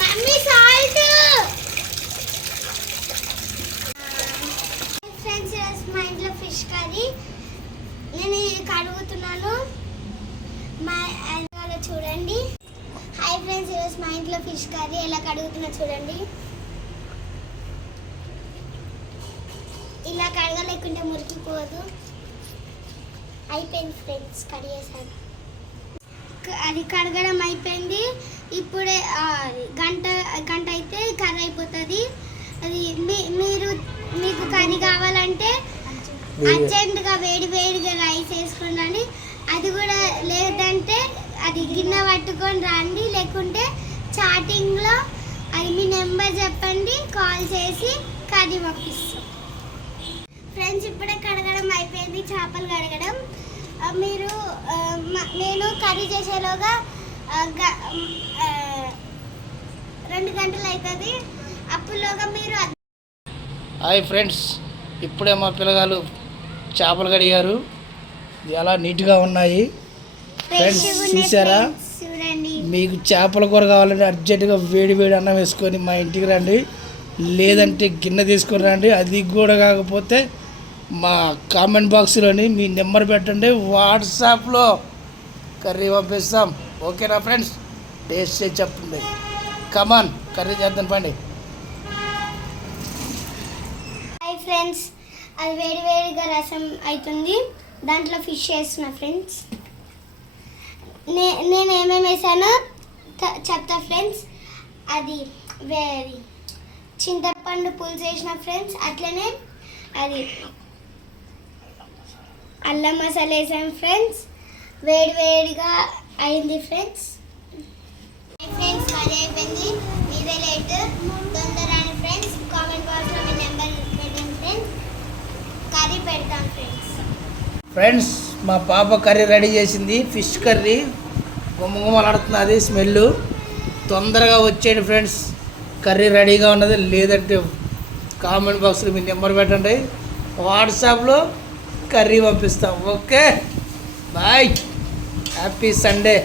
Mummy salt friends మా ఇంట్లో fish curry నేను కడుగుతున్నాను చూడండి. హాయ్ ఫ్రెండ్స్, ఈరోజు మా ఇంట్లో ఫిష్ కర్రీ ఎలా కడుగుతున్నా చూడండి. ఇలా కడగలేకుంటే మురికిపోదు. అయిపోయింది ఫ్రెండ్స్, కడిగేసాను. అది కడగడం అయిపోయింది. ఇప్పుడే గంట అయితే కర్రీ అయిపోతుంది. అది మీకు కర్రీ కావాలంటే అర్జెంటుగా వేడిగా రైస్ వేసుకోండి. అది కూడా లేదంటే అది గిన్నె పట్టుకొని రండి. లేకుంటే చాటింగ్లో అది మీ నెంబర్ చెప్పండి, కాల్ చేసి కర్రీ పంపిస్తాం. ఫ్రెండ్స్ ఇప్పుడే కడగడం అయిపోయింది, చేపలు కడగడం. నేను కర్రీ చేసేలోగా 2 గంటలు అవుతుంది. అప్పుడులోగా మీరు. హాయ్ ఫ్రెండ్స్, ఇప్పుడే మా పిల్లగాలు చేపలు కడిగారు. ఎలా నీట్గా ఉన్నాయి ఫ్రెండ్స్, చూసారా? మీకు చేపల కూర కావాలంటే అర్జెంటుగా వేడి అన్నం వేసుకొని మా ఇంటికి రండి. లేదంటే గిన్నె తీసుకొని రండి. అది కూడా కాకపోతే మా కామెంట్ బాక్స్లోని మీ నెంబర్ పెట్టండి, వాట్సాప్లో కర్రీ పంపిస్తాం. ఓకేనా ఫ్రెండ్స్? టేస్ట్ చేసి చెప్పండి. కమాన్, కర్రీ చేద్దాం పండి. హాయ్ ఫ్రెండ్స్, అది వేడిగా రసం అవుతుంది. దాంట్లో ఫిష్ వేస్తున్నా ఫ్రెండ్స్. నేను ఏమేమి వేసానో చెప్తా ఫ్రెండ్స్. అది చింతపండు పులుసు వేసిన ఫ్రెండ్స్. అట్లనే అది అల్లం మసాలా వేసాను ఫ్రెండ్స్. వేడిగా అయింది ఫ్రెండ్స్. కర్రీ అయిపోయింది. మీదే లేట్, తొందరని ఫ్రెండ్స్. కామెంట్ బాక్స్లో మీ నెంబర్ పెట్టండి ఫ్రెండ్స్, కర్రీ పెడతాం ఫ్రెండ్స్. మా పాప కర్రీ రెడీ చేసింది, ఫిష్ కర్రీ. గుమ్మగుమ్మలాడుతున్నది స్మెల్. తొందరగా వచ్చేయండి ఫ్రెండ్స్, కర్రీ రెడీగా ఉన్నది. లేదంటే కామెంట్ బాక్స్లో మీ నెంబర్ పెట్టండి, వాట్సాప్లో కర్రీ పంపిస్తాం. Okay, bye, happy Sunday.